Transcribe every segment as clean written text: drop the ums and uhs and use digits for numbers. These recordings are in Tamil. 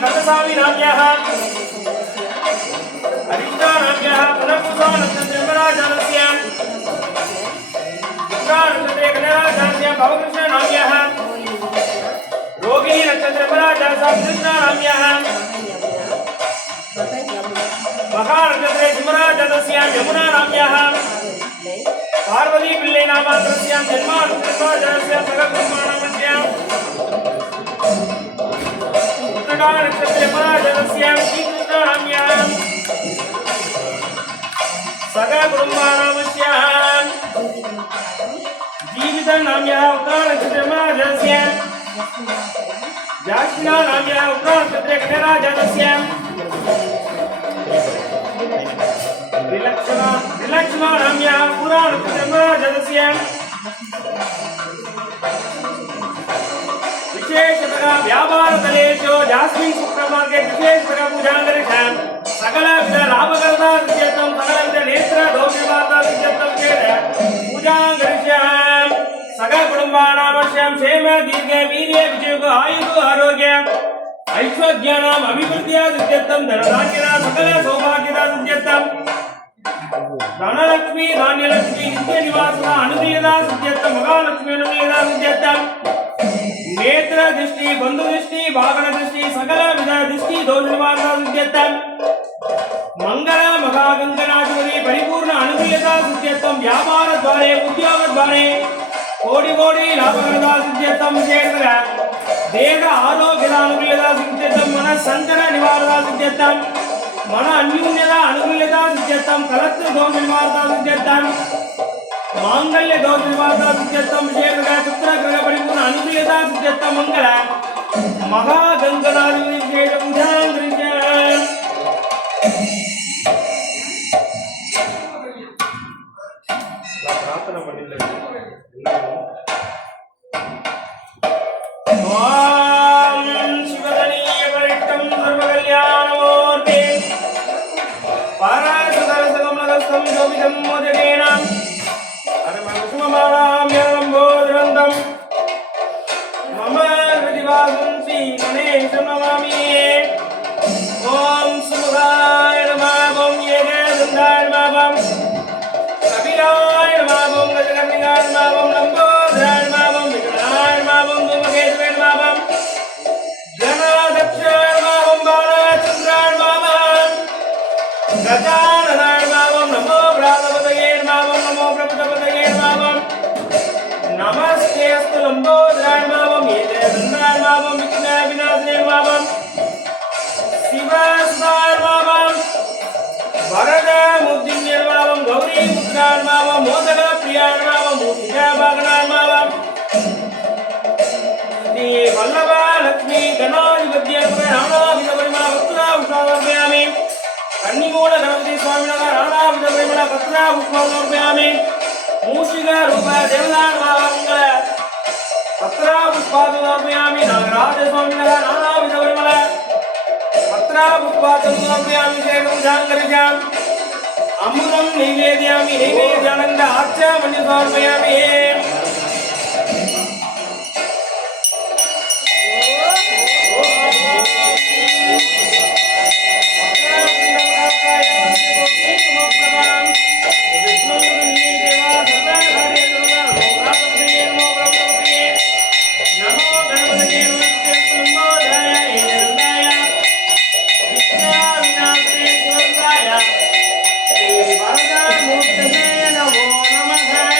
कथसावी नाम्याः अरिष्टा नाम्याः पुनर्पुषा नक्षत्रमराजनस्य नक्षत्रे कन्याराजनस्य भवकृष्ण नाम्याः रोगिणी नक्षत्रमराजनस्य कृष्णा नाम्याः महानक्षत्रे सिंहराजनस्य यमुना नाम्याः पार्वती पिल्ले नामात्रस्य जन्मानक्षत्रमराजनस्य सगकुमारमस्य नक्षत्रे पराजनस्य श्रीकृष्ण नाम्याः सगा कुटुंबानामस्य जीवित नाम्याः उत्तरा नक्षत्रे पराजनस्य जाष्टिना नाम्याः उत्तरा नक्षत्रे कन्याराजनस्य विलक्षणा नाम्याः पुरा नक्षत्रे पराजनस्य विशेषतः व्यापारतलेषु जास्मिन् शुक्रमार्गे विशेषतः पूजां करिष्याम सकलविध लाभकरता सिद्ध्यर्थं सकलविध नेत्र दोषनिवारणा सिद्ध्यर्थं चेत् पूजां करिष्याम सकल कुटुम्बानामस्यां क्षेम दीर्घ वीर्य विजयोग आयुः आरोग्य ऐश्वर्यानाम् अभिवृद्ध्या सिद्ध्यर्थं धनधान्यना सकल सौभाग्यता सिद्ध्यर्थं धनलक्ष्मी धान्यलक्ष्मी नित्य निवासना अनुदीयता सिद्ध्यर्थं महालक्ष्मी अनुदीयता सिद्ध्यर्थं नेत्र दृष्टि बंधु दृष्टि वाहन दृष्टि सकल विध दृष्टि दोष निवारणा सिद्ध्यर्थं मंगल महागंगनाधिपति परिपूर्ण अनुकूलता सिद्ध्यर्थं व्यापार द्वारे उद्योग द्वारे कोटि कोटि लाभकरता सिद्ध्यर्थं विशेषतः देह आरोग्य अनुकूलता सिद्ध्यर्थं मन संकट निवारणा सिद्ध्यर्थं मन अन्यून्यता अनुकूलता सिद्ध्यर्थं कलत्र दोष निवारणा सिद्ध्यर्थं मांगल्य दोष निवारणा सिद्ध्यर्थं विशेषतः पुत्र ग्रह परिपूर्ण अनुकूलता सिद्ध्यर्थं मंगल महागंगनाधिपति विशेष पूजां करिष्यामि प्रार्थना பண்ணிடலாம் ஓம் சிவகணீய பரிட்டம் சர்வகல்யாணமூர்த்தி பாராசுதரசகமலகஸ்தம் ஜோபிதம் மோதகேனாம் அரமசுமமானாம் யலம்போதரந்தம் மம ஹிருதிவாசம் ஸ்ரீ கணேசம் நமாமி ஓம் சுமுகாய நமः ஓம் ஏகதந்தாய நமः கபிலாய நமः ஓம் கஜகர்ணிகாய நமः ஓம் லம்போதராய நமः ஓம் விகடாய நமः ஓம் தூமகேதுவே நமः ஜனாதக்ஷாய நமः ஓம் பாலச்சந்திராய நமः கஜானனாய நமः ஓம் நமோ பிராதபதயே நமः ஓம் நமோ பிரபுதபதயே நமः நமஸ்தே அஸ்து லம்போதராய நமः ஓம் ஏகதந்தாய நமः ஓம் விக்ன விநாசனே நமः சிவசுதாய நமः வரத முத்தின்யே நமः கௌரி புத்ராய நமः மோதக பிரியாய நமः மூர்த்திஜா பாகனாய நமः ஸ்ரீ வல்லப லக்ஷ்மி கணாதிபத்யே நானாவித பரிமள பத்ரா உஷ்ணாவர்பயாமி கன்னிமூல கணபதி சுவாமினக நானாவித பரிமள பத்ரா உஷ்ணாவர்பயாமி மூஷிக ரூப தேவதான மங்கள பத்ரா புஷ்பாதுர்பயாமி நாகராஜ சுவாமினக நானாவித பரிமள பத்ரா புஷ்பாதுர்பயாமி சேகம் கரிஜாம் அமுதம் நைவேத்யாமி நைவேத்யானந்த ஆச்சாமன்ய சமர்ப்பயாமி नमो नमः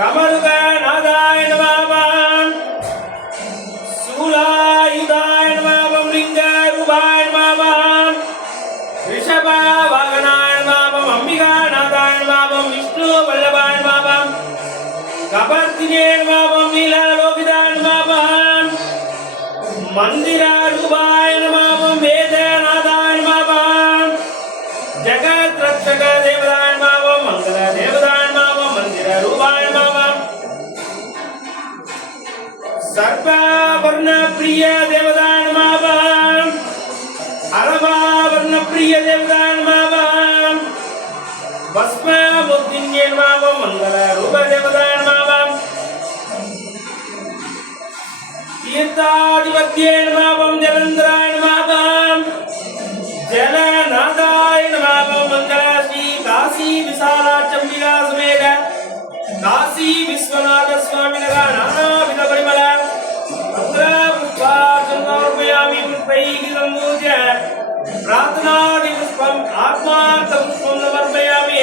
Kamaruga Nadayan Baba नमः लीलालोकिताय नमः मंदिरारूपाय नमः वेदनाथाय नमः जगत्रक्षक देवताय नमः मंगल देवताय नमः मंदिरारूपाय नमः सर्ववर्ण प्रिय देवताय नमः अरवर्ण प्रिय देवताय नमः भस्म बुद्धिन्ये नमः मंगल रूप देवताय नमः तीर्थाधिपत्ये नमः जलंधराय नमः जलनाथाय नमः मंगल श्री काशी विशालाचंबिका समेत काशी विश्वनाथ स्वामी नगा नानाविध परिमल पत्र पुष्पार्चनार्पयामि पुष्पैः सम्पूज्य प्रार्थनादि पुष्पम् आत्मार्थ पुष्पं समर्पयामि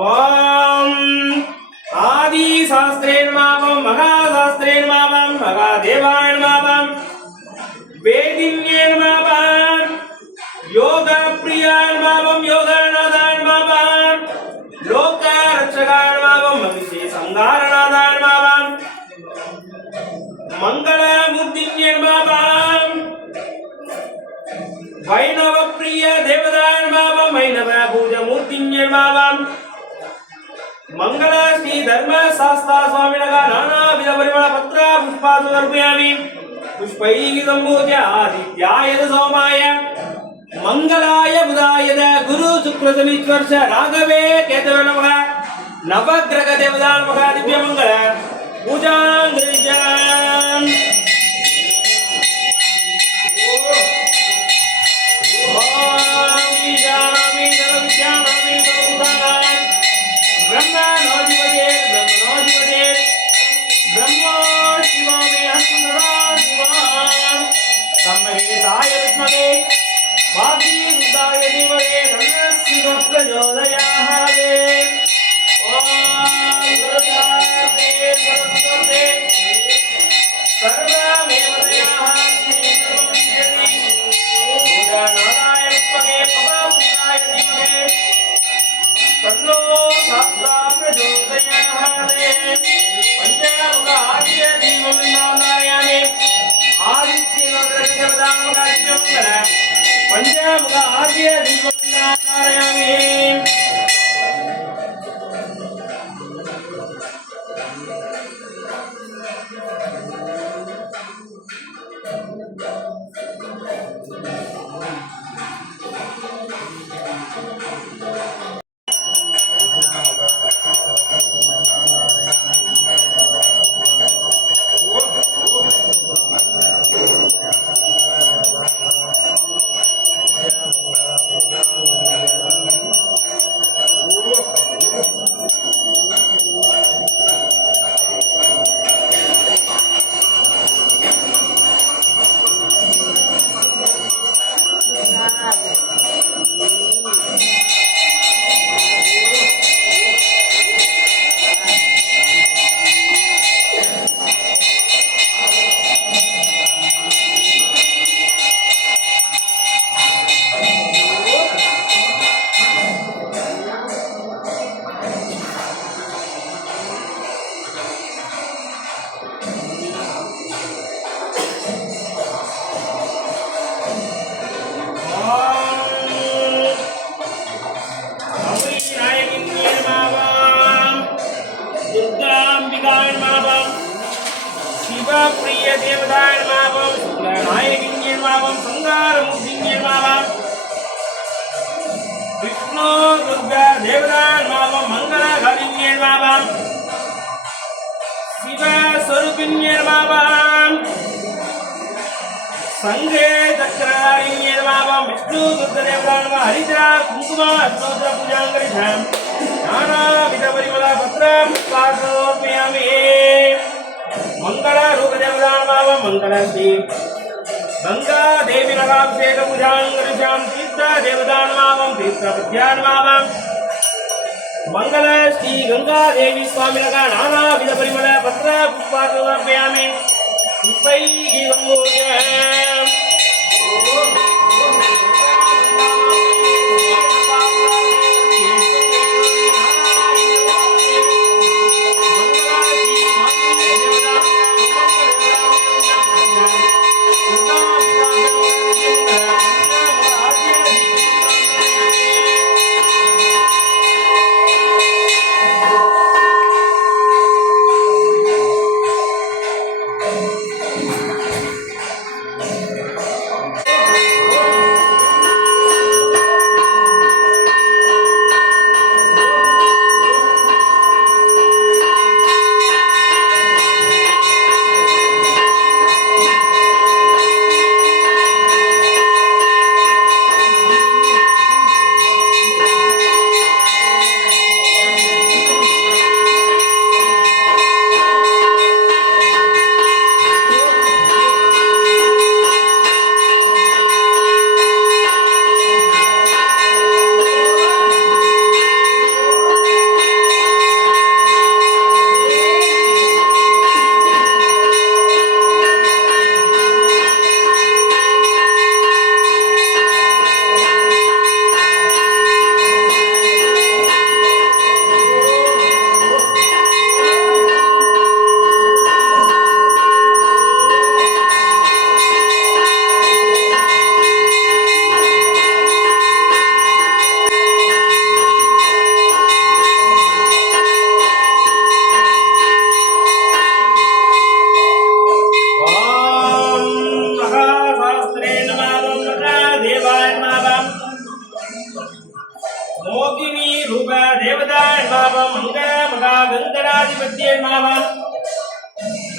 ओम आदि शास्त्रे नमः महाशास्त्रे नमः महादेवाय नमः वेदिन्ये नमः योग प्रियाय नमः योगनाथाय नमः लोक रक्षकाय नमः महिषी संहारनाथाय नमः मंगल मूर्तिन्ये नमः वैष्णव प्रिय देवताय नमः वैष्णव पूज मूर्तिन्ये नमः मंगल श्री धर्म शास्त्र स्वामिनगा नानाविध परिमल पत्र पुष्पासु अर्पयामि पुष्पैः सम्पूज्य आदित्याय सोमाय मंगलाय बुधाय गुरु शुक्र शनिश्वर्ष राघवे केतवे नमः नवग्रह देवता नमः दिव्य मंगल पूजां गृह्णामि ब्रह्मा नोधिपते ब्रह्मो शिवा मे अस्मदा शिवा सम्मेताय विद्महे वादी बुद्धाय धीमहि तन्नः प्रचोदयात् ओम गुरुसाते गुरुसाते सर्वमेव दयाहास्ति बुद्धनाथाय विद्महे भगवताय धीमहि तन्नो शास्त्रा प्रचोदयात् पंचमुख आदित्य दीपं नारायणे आदित्य नवग्रह पंचमुख आदित्य दीपं नारायणे प्रिय देवताय नमः शुक्लनायकिन्ये नमः संगारमुद्दिन्ये नमः विष्णु दुर्गा देवताय नमः मंगलकारिण्ये नमः शिव स्वरूपिण्ये नमः संगे चक्रधारिण्ये नमः विष्णु दुर्गा देवताय नमः हरिद्रा कुंकुम अष्टोत्तर पूजां करिष्यामि नानाविध परिमल पत्र पुष्पार्पयामि मंगल रूप देवता नमः मंगल श्री गंगा देवी नगाभिषेक पूजां करिष्यामि तीर्थ देवता नमः तीर्थ विद्या नमः मंगल श्री गंगा देवी स्वामी नगा नानाविध परिमल पत्र पुष्पार्पयामि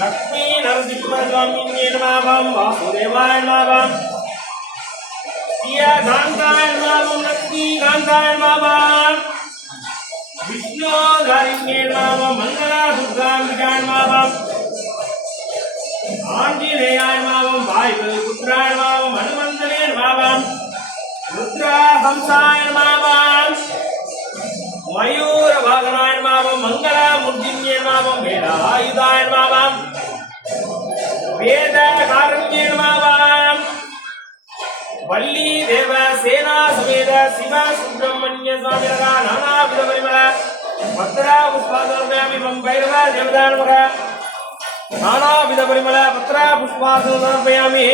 लक्ष्मी नरसिंहस्वामिन्ये नमः वासुदेवाय नमः प्रिया कांताय नमः लक्ष्मी कांताय नमः विष्णु धारिण्ये नमः मंगला दुर्गांबिकाय नमः आंजनेयाय नमः वायु पुत्राय नमः हनुमंतने नमः रुद्रा हंसाय नमः मयूर वाहनाय नमः मंगला मूर्तिन्ये नमः वेदायुधाय नमः वेद कारुण्ये नमः वल्ली देव सेना समेत शिव सुब्रह्मण्य स्वामी नाना विध परिमल पत्रा पुष्पादर्पयामि मम भैरव देवता नमः नाना विध परिमल पत्रा पुष्पादर्पयामि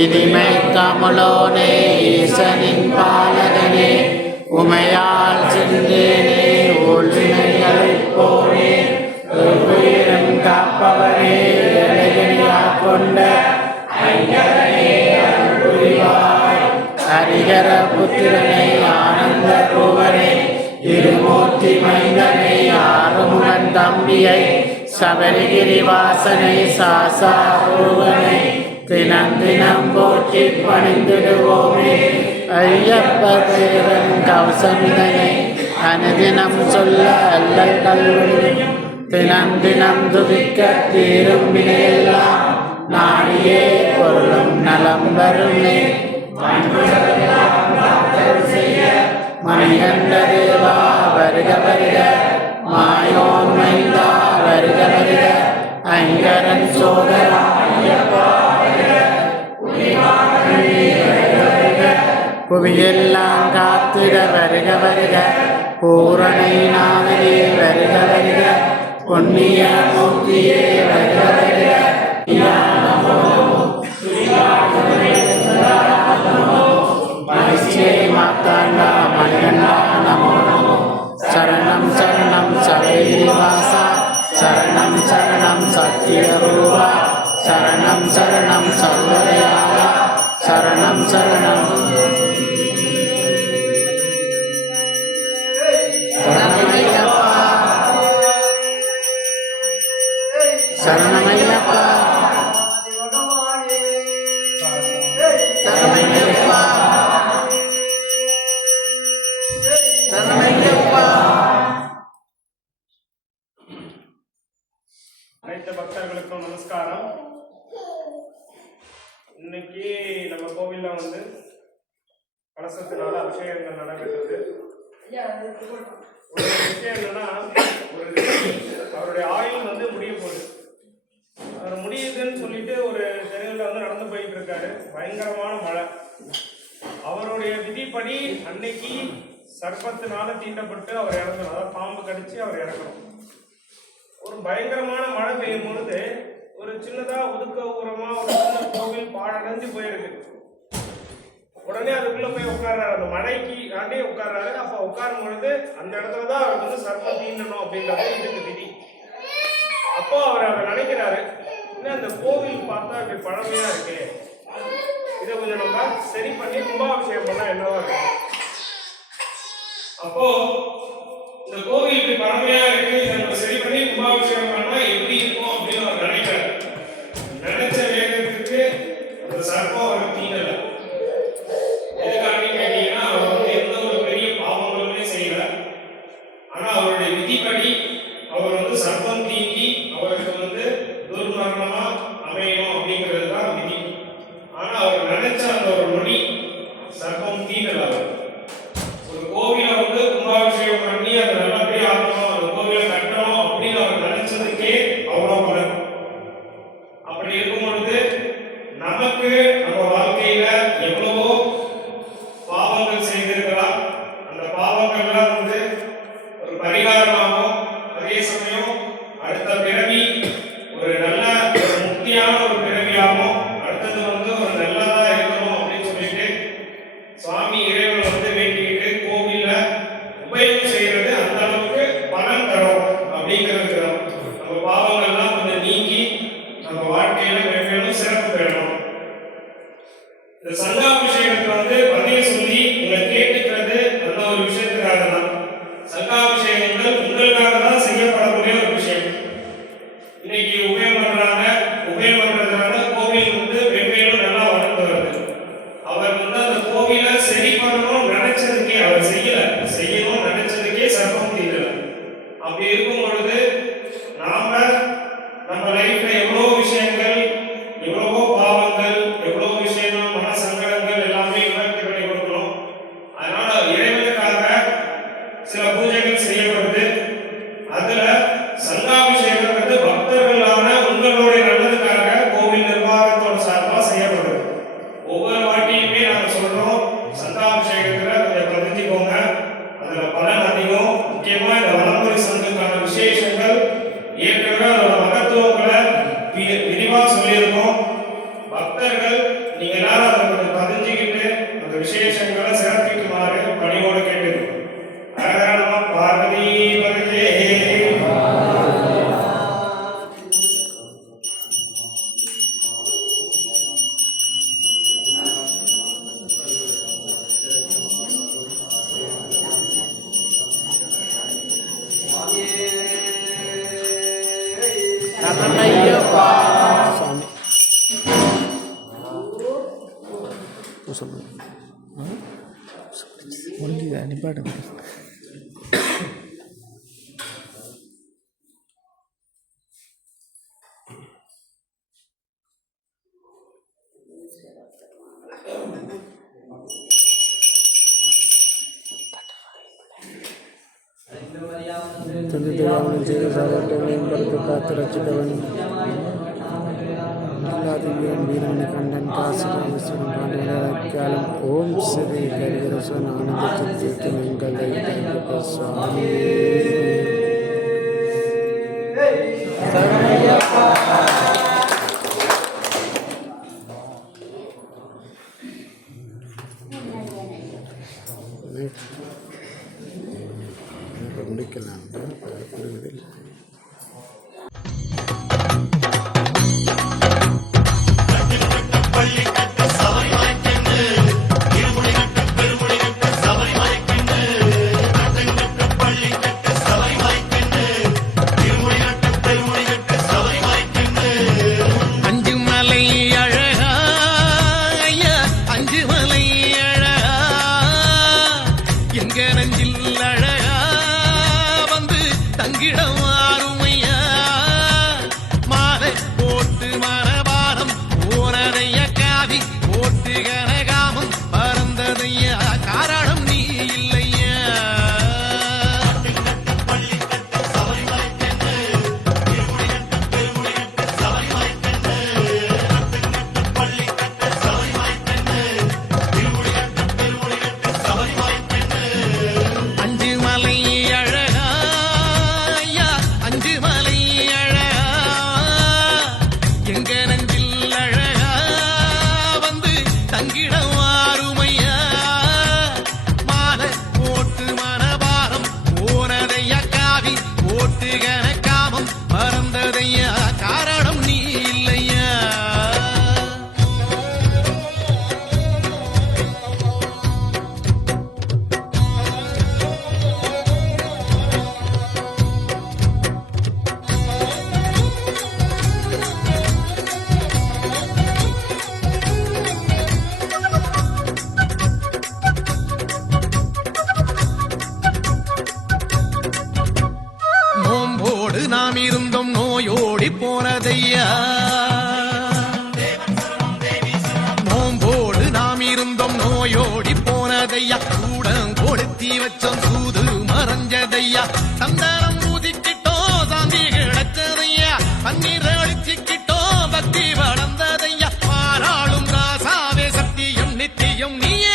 இனிமை தமிழோனே ஈசனின் பாலகனே உமையால் சென்றேனே ஒளினை அழைப்போனே உயிரும் காப்பவனே இறைவனையாக் கொண்ட ஐங்கரனே அருள் புரிவாய். ஹரிஹர புத்திரனை ஆனந்த ரூபனே இருமூர்த்தி மைந்தனை ஆறுமுகன் தம்பியை சபரிகிரி வாசனை சாசா ரூபனை தினம் தினம் போற்றி பணிந்திடுவோமே. ஐயப்ப தேவன் கவசமிதனை அனுதினம் சொல்ல அல்லல் கல்வெளியும் தினம் தினம் துதிக்க தீரும் வினையெல்லாம் நாடியே பொருளும் நலம் வருமே. மணிகண்ட தேவா வருக வருக மாயோன் மைந்தா வருக வருக ஐங்கரன் சோதரா புவியெல்லாம் காத்திட வருக வருக பூரணை நாதனே வருக வருக பொன்னிய மூர்த்தியே வருக வருக மாத்தாண்டா மணிகண்டா நமோ நமோ சரணம் சரணம் சபரிவாசா சரணம் சரணம் சத்தியரூபா சரணம் சரணம் சர்வதயாளா சரணம் சரணம் சரணமையப்பா சரணமையப்பா சரணமையப்பா. அனைத்து பக்தர்களுக்கும் நமஸ்காரம். இன்னைக்கு நம்ம கோவில்ல வந்து கலசத்தினால அபிஷேகங்கள் நடைபெற்றது. ஒரு விஷயம் என்னன்னா, ஒரு அவருடைய ஆயுள் வந்து முடிய போகுது. அவர் முடியுதுன்னு சொல்லிட்டு ஒரு தெருவில் வந்து நடந்து போயிட்டு இருக்காரு. பயங்கரமான மழை. அவருடைய விதிப்படி அன்னைக்கு சர்ப்பத்தினால தீண்டப்பட்டு அவர் இறக்கணும். அதாவது பாம்பு கடிச்சு அவர் இறக்கணும். ஒரு பயங்கரமான மழை பெய்யும் பொழுது ஒரு சின்னதா ஒதுக்க ஊரமா ஒரு சின்ன கோவில் பாழடைஞ்சு போயிருக்கு. உடனே அதுக்குள்ள போய் உட்கார்றாரு. அந்த மழைக்கு ஆண்டே உட்கார்றாரு. அப்ப உட்காரும் பொழுது அந்த இடத்துலதான் அவருக்கு வந்து சர்ப்பம் தீண்டணும் அப்படின்றது இதுக்கு விதி. அப்போ அவர் அதை நினைக்கிறாரு, இன்னும் அந்த கோவில் பார்த்தா இப்படி பழமையா இருக்கு, இதை கொஞ்சம் நம்ம சரி பண்ணி கும்பாபிஷேகம் பண்ணா என்னவா இருக்கு. அப்போ இந்த கோவில் இப்படி பழமையா இருக்கு, இதை நம்ம சரி பண்ணி கும்பாபிஷேகம் பண்ணா எப்படி இருக்கும் அப்படின்னு அவர் நினைக்கிறார். நினைச்ச வேகத்துக்கு அந்த சர்ப்பம் அவருக்கு தீண்டல. எதுக்காக கேட்டீங்கன்னா, அவர் வந்து எந்த ஒரு பெரிய பாவங்களுமே செய்யல. ஆனா அவருடைய விதிப்படி அவர் வந்து சர்ப்பம் தீண்டி அவருக்கு வந்து துர்மரணமா அமையணும் அப்படிங்கிறது தான் விதி. ஆனா அவர் நினைச்ச அந்த ஒரு நொடி சர்ப்பம் தீண்டல. ஒரு கோவில வந்து கும்பாபிஷேகம் முடிஞ்சுதா நிப்பாட்டுங்க. துணிதேவன் செய்த சாதனைகளையும் படுத்து காத்து ரட்சித்தவன் வீரன் வீரனை கண்டன் காசி ராமேஸ்வரன் பாண்டியனாலும் ஓம் ஸ்ரீ கரிகரசன் ஆனந்த சித்திக்கு எங்களை சுவாமி முடிக்கலாம் புரிவதில்லை. நாம் இருந்தோம் நோயோடி போனதையா, நோம்போடு நாம் இருந்தோம் நோயோடி போனதையா, கூடம் கொடுத்தி வச்சோம் சூது மறைஞ்சதையா, சந்தனம் ஊதிக்கிட்டோம் சாந்தி கிடைச்சதையா, பன்னீர் அழிச்சிக்கிட்டோம் பக்தி வளர்ந்ததையா, பாராளும் ராசாவே சத்தியம் நித்தியம் நீயே.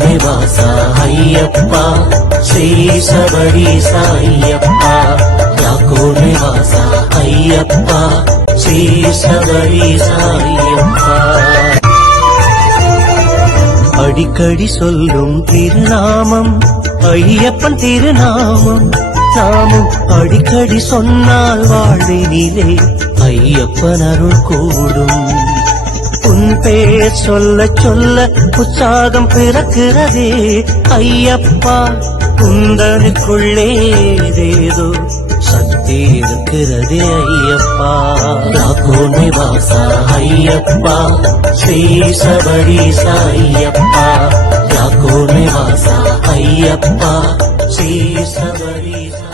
నివాస అయ్యప్ప శ్రీ శబరీశ అయ్యప్ప, యాకో నివాస అయ్యప్ప శ్రీ శబరీశ అయ్యప్ప. அடிக்கடி சொல்லும் திருநாமம் ஐயப்பன் திருநாமம், நாமும் அடிக்கடி சொன்னால் வாழ்வினிலே ஐயப்பன் அருள் கூடும். உன் பேர் சொல்ல சொல்ல உற்சாகம் பிறக்கிறதே ஐயப்பா, குந்தனுக்குள்ளே ஏதேதோ சக்தி இருக்கிறதே ஐயப்பா. யாக்கோனை வாசா ஐயப்பா, ஸ்ரீ சபரீசா ஐயப்பா. யாக்கோனை வாசா ஐயப்பா, ஸ்ரீ சபரீசா.